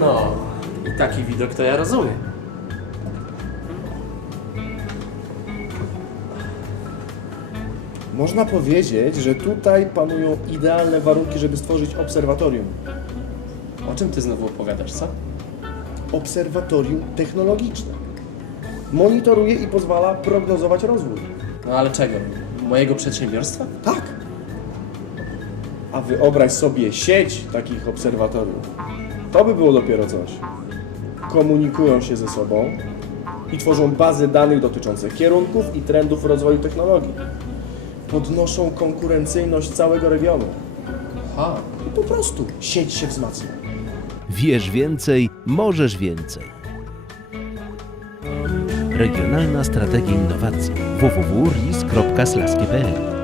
No, i taki widok to ja rozumiem. Można powiedzieć, że tutaj panują idealne warunki, żeby stworzyć obserwatorium. O czym ty znowu opowiadasz, co? Obserwatorium technologiczne. Monitoruje i pozwala prognozować rozwój. No ale czego? Mojego przedsiębiorstwa? Tak. A wyobraź sobie sieć takich obserwatoriów. To by było dopiero coś. Komunikują się ze sobą i tworzą bazy danych dotyczące kierunków i trendów rozwoju technologii. Podnoszą konkurencyjność całego regionu. Aha. I po prostu sieć się wzmacnia. Wiesz więcej, możesz więcej. Regionalna Strategia Innowacji www.ris.slaskie.pl